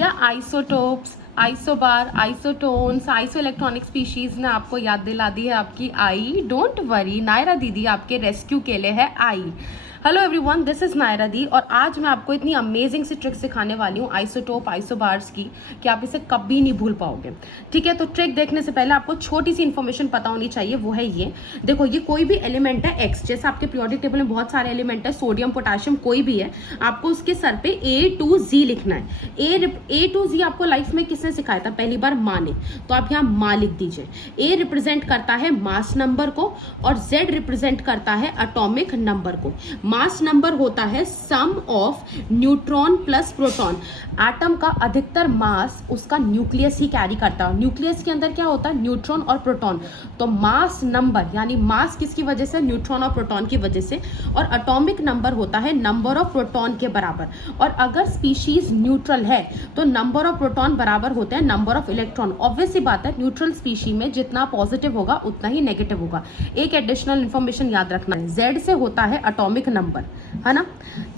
क्या isotopes, isobar, isotones, iso electronic species ने आपको याद दिला दी है आपकी आई। डोंट वरी, नायरा दीदी आपके रेस्क्यू के लिए है आई। Hello everyone, this is Naira दी और आज मैं आपको इतनी अमेजिंग सी ट्रिक सिखाने वाली हूँ आइसोटोप, आइसोबार्स की कि आप इसे कभी नहीं भूल पाओगे। ठीक है, तो ट्रिक देखने से पहले आपको छोटी सी इन्फॉर्मेशन पता होनी चाहिए, वो है ये। देखो, ये कोई भी एलिमेंट है एक्स, जैसे आपके पीरियोडिक टेबल में बहुत सारे एलिमेंट है, सोडियम, पोटेशियम, कोई भी है, आपको उसके सर पे A to Z लिखना है। A to Z आपको लाइफ में किसने सिखाया था? पहली बार माँ ने, तो आप यहाँ माँ लिख दीजिए। A रिप्रेजेंट करता है मास नंबर को और Z रिप्रेजेंट करता है एटॉमिक नंबर को। मास नंबर होता है sum of neutron plus proton. Atom का अधिकतर मास उसका न्यूक्लियस ही कैरी करता है। न्यूक्लियस के अंदर क्या होता है? न्यूट्रॉन और प्रोटॉन। तो मास नंबर यानी मास किसकी वजह से? न्यूट्रॉन और प्रोटॉन की वजह से। और एटॉमिक नंबर होता है नंबर ऑफ प्रोटॉन के बराबर। और अगर स्पीशीज न्यूट्रल है तो नंबर ऑफ प्रोटॉन बराबर होते हैं नंबर ऑफ इलेक्ट्रॉन। ऑब्वियस सी बात है, न्यूट्रल स्पीशी में जितना पॉजिटिव होगा उतना ही नेगेटिव होगा। एक एडिशनल इंफॉर्मेशन याद रखना है, जेड से होता है एटॉमिक नंबर, है ना।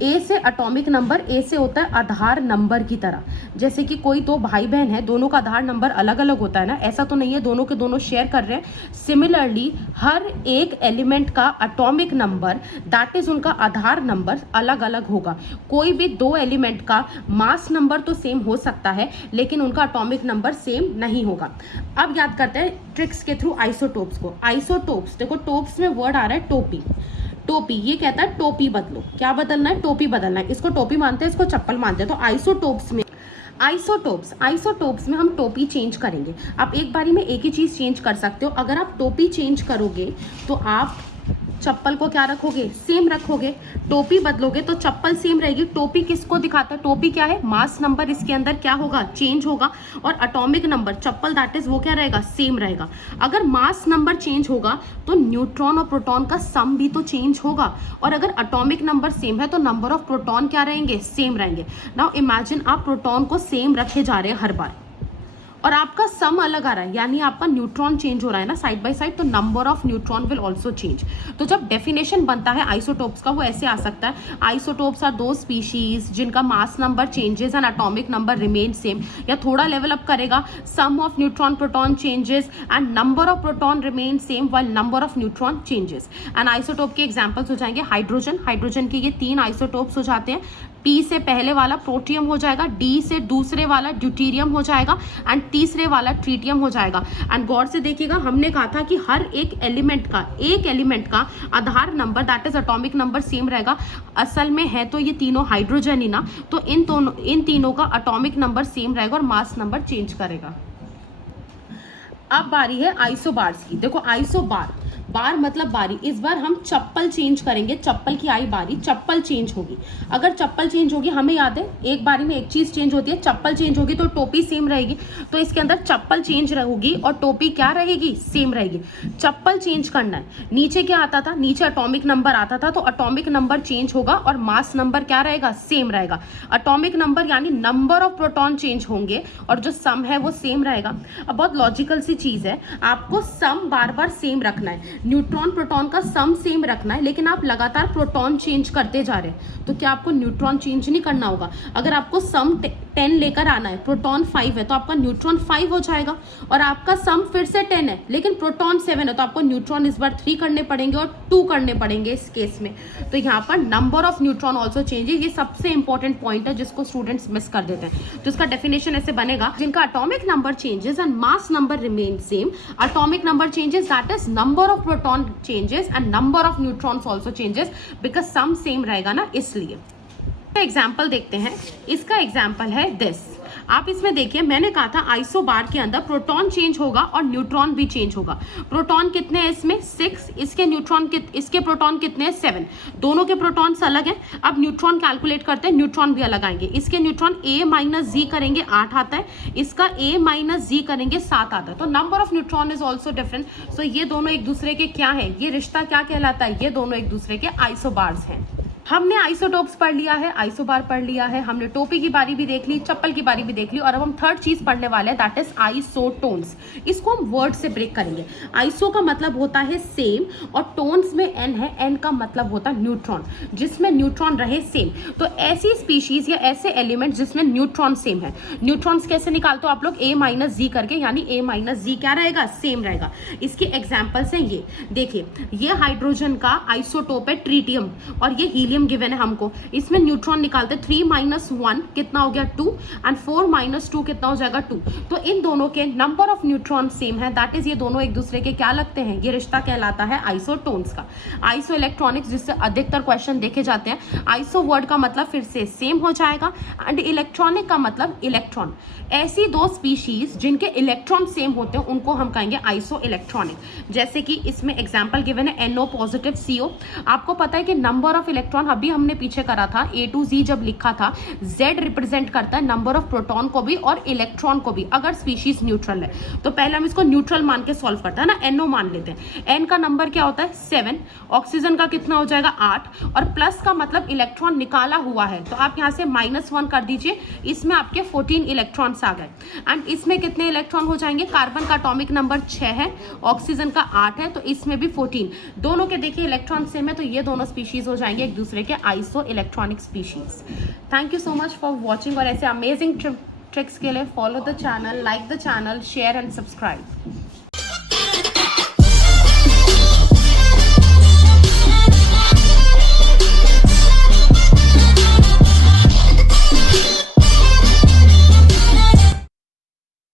ए से एटॉमिक नंबर, ए से होता है आधार नंबर की तरह। जैसे कि कोई दो भाई बहन है, दोनों का आधार नंबर अलग अलग होता है ना, ऐसा तो नहीं है दोनों के दोनों शेयर कर रहे हैं। सिमिलरली हर एक एलिमेंट का एटॉमिक नंबर, दैट इज उनका आधार नंबर अलग अलग होगा। कोई भी दो एलिमेंट का मास नंबर तो सेम हो सकता है लेकिन उनका एटॉमिक नंबर सेम नहीं होगा। अब याद करते हैं ट्रिक्स के थ्रू आइसोटोप्स को। आइसोटोप्स, देखो टोप्स में वर्ड आ रहा है टोपी। टोपी, ये कहता है टोपी बदलो। क्या बदलना है? टोपी बदलना है। इसको टोपी मानते हैं, इसको चप्पल मानते हैं। तो आइसोटोप्स में हम टोपी चेंज करेंगे। आप एक बारी में एक ही चीज चेंज कर सकते हो। अगर आप टोपी चेंज करोगे तो आप चप्पल को क्या रखोगे? सेम रखोगे। टोपी बदलोगे तो चप्पल सेम रहेगी। टोपी किसको दिखाता है? टोपी क्या है? मास नंबर इसके अंदर क्या होगा? चेंज होगा। और atomic number chappal that is वो क्या रहेगा? सेम रहेगा। अगर मास नंबर चेंज होगा तो न्यूट्रॉन और प्रोटॉन का सम भी तो चेंज होगा। और अगर एटॉमिक नंबर सेम है तो नंबर ऑफ प्रोटॉन क्या रहेंगे? सेम रहेंगे। नाउ इमेजिन आप प्रोटॉन को सेम रखे जा रहे हैं हर बार और आपका सम अलग आ रहा है, यानी आपका न्यूट्रॉन चेंज हो रहा है ना साइड बाय साइड, तो number of neutron will also change. तो जब डेफिनेशन बनता है आइसोटोप्स का, वो ऐसे आ सकता है, आइसोटोप्स आर दो स्पीशीज जिनका mass number changes and atomic number remain same. या थोड़ा लेवल अप करेगा, sum of neutron proton changes and number of proton remain same while number of neutron changes. And isotope के examples हो जाएंगे hydrogen के ये 3 isotopes हो जाते हैं। P से पहले वाला प्रोटियम हो जाएगा, D से दूसरे वाला ड्यूटीरियम हो जाएगा एंड तीसरे वाला ट्रीटियम हो जाएगा। एंड गौर से देखिएगा, हमने कहा था कि हर एक एलिमेंट का आधार number that is atomic number same रहेगा। असल में है तो ये तीनों हाइड्रोजन ही ना, तो इन तीनों का एटॉमिक नंबर सेम रहेगा और मास नंबर चेंज करेगा। अब बारी है आइसोबार्स की। देखो आइसोबार, बार मतलब बारी। इस बार हम चप्पल चेंज करेंगे, चप्पल की आई बारी, चप्पल चेंज होगी। अगर चप्पल चेंज होगी, हमें याद है एक बारी में एक चीज चेंज होती है, चप्पल चेंज होगी तो टोपी सेम रहेगी। तो इसके अंदर चप्पल चेंज होगी और टोपी क्या रहेगी? सेम रहेगी। चप्पल चेंज करना है, नीचे क्या आता था? नीचे एटॉमिक नंबर आता था, तो एटॉमिक नंबर चेंज होगा और मास नंबर क्या रहेगा? सेम रहेगा। एटॉमिक नंबर यानी नंबर ऑफ प्रोटॉन चेंज होंगे और जो सम है वो सेम रहेगा। अब बहुत लॉजिकल सी चीज है, आपको सम बार बार सेम रखना है, न्यूट्रॉन प्रोटॉन का सम सेम रखना है, लेकिन आप लगातार प्रोटॉन चेंज करते जा रहे हैं तो क्या आपको न्यूट्रॉन चेंज नहीं करना होगा? अगर आपको सम 10 लेकर आना है, प्रोटॉन 5 है तो आपका न्यूट्रॉन 5 हो जाएगा। और आपका सम फिर से 10 है लेकिन प्रोटॉन 7 है तो आपको न्यूट्रॉन इस बार 3 करने पड़ेंगे और 2 करने पड़ेंगे इस केस में। तो यहाँ पर number of neutron also changes. ये सबसे इंपॉर्टेंट पॉइंट है जिसको स्टूडेंट्स मिस कर देते हैं। तो इसका डेफिनेशन ऐसे बनेगा, जिनका atomic number changes and mass number remain same. Atomic number changes that is number of proton changes and number of neutrons also changes, because sum same रहेगा ना, इसलिए। एग्जाम्पल देखते हैं। इसका एग्जाम्पल है दिस। आप इसमें देखिए, मैंने कहा था आइसोबार के अंदर प्रोटॉन चेंज होगा और न्यूट्रॉन भी चेंज होगा। प्रोटॉन कितने हैं इसमें? 6। इसके प्रोटॉन कितने हैं? 7। दोनों के प्रोटॉन्स अलग हैं। अब न्यूट्रॉन कैलकुलेट करते हैं, न्यूट्रॉन भी अलग आएंगे। इसके न्यूट्रॉन A माइनस Z करेंगे 8 आता है, इसका A माइनस Z करेंगे 7 आता है। तो number of neutron is also different. So ये दोनों एक दूसरे के क्या है? ये रिश्ता क्या कहलाता है? ये दोनों एक दूसरे के आइसोबार्स हैं। हमने आइसोटोप्स पढ़ लिया है, आइसोबार पढ़ लिया है, हमने टोपी की बारी भी देख ली, चप्पल की बारी भी देख ली, और अब हम थर्ड चीज पढ़ने वाले हैं, दैट इज आइसोटोन्स। इसको हम वर्ड से ब्रेक करेंगे। आइसो का मतलब होता है सेम, और टोन्स में एन है, एन का मतलब होता है न्यूट्रॉन, जिसमें न्यूट्रॉन रहे सेम। तो ऐसी स्पीशीज या ऐसे एलिमेंट जिसमें न्यूट्रॉन सेम है। न्यूट्रॉन्स कैसे निकालते हो आप लोग? ए माइनस जी करके, यानी ए माइनस जी क्या रहेगा? सेम रहेगा। इसके एग्जाम्पल्स हैं ये, देखिए ये हाइड्रोजन का आइसोटोप है ट्रीटियम, और ये हीलियम गिवन है हमको। इसमें न्यूट्रॉन निकालते 3 माइनस 1 कितना हो गया 2, एंड 4 माइनस 2 कितना हो जाएगा 2। तो इन दोनों के नंबर ऑफ न्यूट्रॉन सेम है, दैट इज ये दोनों एक दूसरे के क्या लगते हैं? ये रिश्ता कहलाता है आइसोटोन्स का। आइसो इलेक्ट्रॉनिक्स, जिससे अधिकतर क्वेश्चन देखे जाते हैं, आइसो वर्ड का मतलब फिर से सेम हो जाएगा, एंड इलेक्ट्रॉनिक का मतलब इलेक्ट्रॉन। ऐसी दो स्पीशीज जिनके इलेक्ट्रॉन सेम होते हैं उनको हम कहेंगे आइसो इलेक्ट्रॉनिक। जैसे कि इसमें एग्जाम्पल गिवन है NO पॉजिटिव CO। आपको पता है कि नंबर ऑफ इलेक्ट्रॉन अभी हमने पीछे करा था, A to Z जब लिखा था, Z रिप्रेजेंट करता है नंबर ऑफ प्रोटॉन को भी और इलेक्ट्रॉन को भी, अगर स्पीशीज न्यूट्रल है। तो पहले हम इसको न्यूट्रल मान के सॉल्व करते हैं ना, NO मान लेते हैं। N का नंबर क्या होता है? 7। ऑक्सीजन का कितना हो जाएगा? 8। और प्लस का मतलब इलेक्ट्रॉन निकाला हुआ है, तो आप यहाँ से -1 कर दीजिए, इसमें आपके 14 इलेक्ट्रॉन्स आ गए। एंड इसमें कितने इलेक्ट्रॉन हो जाएंगे? कार्बन का एटॉमिक नंबर 6 है, ऑक्सीजन का 8 है, तो इसमें भी 14। दोनों के देखिए इलेक्ट्रॉन सेम है, तो ये दोनों स्पीशीज हो जाएंगे एक दूसरे के iso electronic species. Thank you so much for watching, और ऐसे अमेजिंग ट्रिक्स के लिए follow the channel, like the channel, share and subscribe.